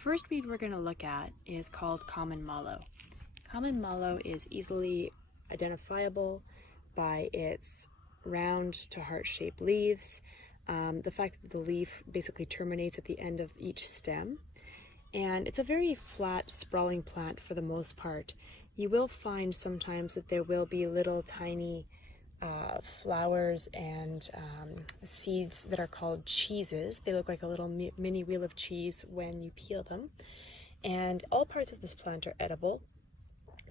first weed we're going to look at is called common mallow. Common mallow is easily identifiable by its round to heart-shaped leaves, the fact that the leaf basically terminates at the end of each stem, and it's a very flat, sprawling plant for the most part. You will find sometimes that there will be little tiny flowers and seeds that are called cheeses. They look like a little mini wheel of cheese when you peel them. And all parts of this plant are edible.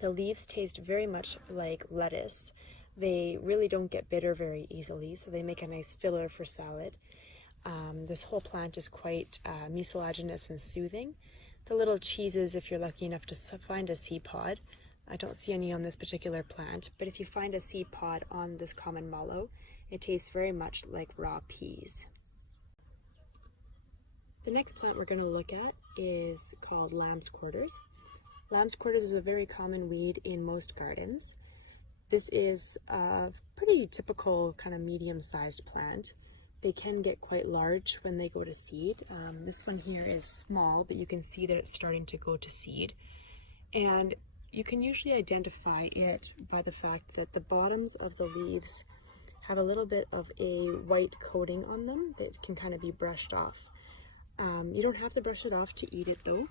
The leaves taste very much like lettuce. They really don't get bitter very easily, so they make a nice filler for salad. This whole plant is quite mucilaginous and soothing. The little cheeses, if you're lucky enough to find a seed pod, I don't see any on this particular plant, but if you find a seed pod on this common mallow, it tastes very much like raw peas. The next plant we're going to look at is called lamb's quarters. Lamb's quarters is a very common weed in most gardens. This is a pretty typical kind of medium-sized plant. They can get quite large when they go to seed. This one here is small, but you can see that it's starting to go to seed. And you can usually identify it by the fact that the bottoms of the leaves have a little bit of a white coating on them that can kind of be brushed off. You don't have to brush it off to eat it though.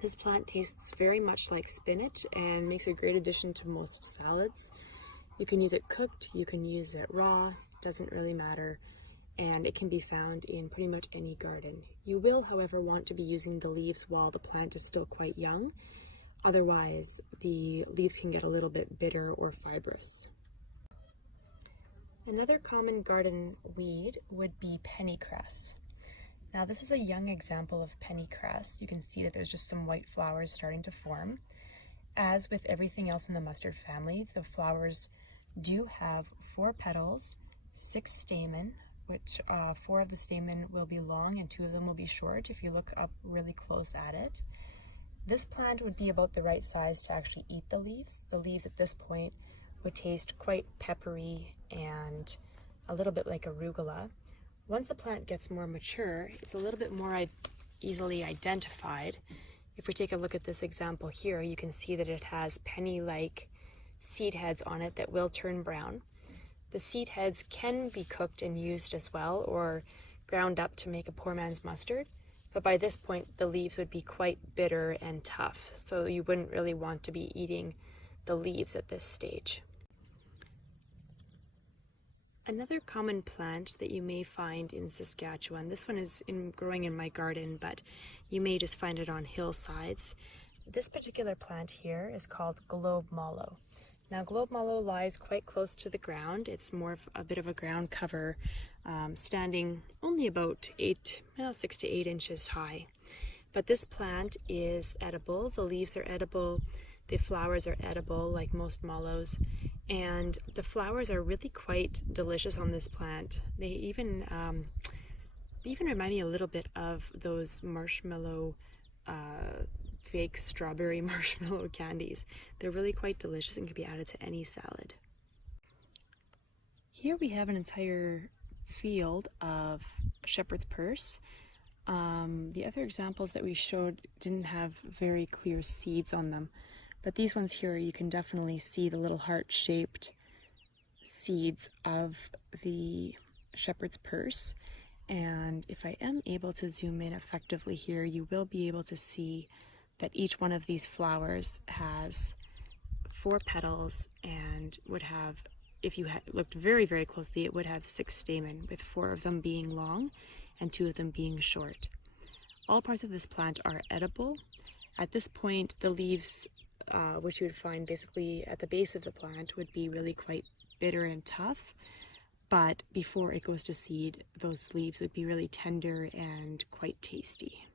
This plant tastes very much like spinach and makes a great addition to most salads. You can use it cooked, you can use it raw, doesn't really matter, and it can be found in pretty much any garden. You will, however, want to be using the leaves while the plant is still quite young. Otherwise, the leaves can get a little bit bitter or fibrous. Another common garden weed would be pennycress. Now this is a young example of pennycress. You can see that there's just some white flowers starting to form. As with everything else in the mustard family, the flowers do have 4 petals, 6 stamen, which 4 of the stamen will be long and 2 of them will be short if you look up really close at it. This plant would be about the right size to actually eat the leaves. The leaves at this point would taste quite peppery and a little bit like arugula. Once the plant gets more mature, it's a little bit more easily identified. If we take a look at this example here, you can see that it has penny-like seed heads on it that will turn brown. The seed heads can be cooked and used as well, or ground up to make a poor man's mustard. But by this point, the leaves would be quite bitter and tough, so you wouldn't really want to be eating the leaves at this stage. Another common plant that you may find in Saskatchewan, this one is growing in my garden, but you may just find it on hillsides. This particular plant here is called globe mallow. Now globe mallow lies quite close to the ground. It's more of a bit of a ground cover, standing only about 6 to 8 inches high. But this plant is edible. The leaves are edible, the flowers are edible like most mallows, and the flowers are really quite delicious on this plant. They even remind me a little bit of those marshmallow, fake strawberry marshmallow candies. They're really quite delicious and can be added to any salad. Here we have an entire field of shepherd's purse. The other examples that we showed didn't have very clear seeds on them, but these ones here you can definitely see the little heart-shaped seeds of the shepherd's purse. And if I am able to zoom in effectively here, you will be able to see that each one of these flowers has 4 petals and would have, if you looked very, very closely, it would have 6 stamen, with 4 of them being long and 2 of them being short. All parts of this plant are edible. At this point, the leaves, which you would find basically at the base of the plant, would be really quite bitter and tough. But before it goes to seed, those leaves would be really tender and quite tasty.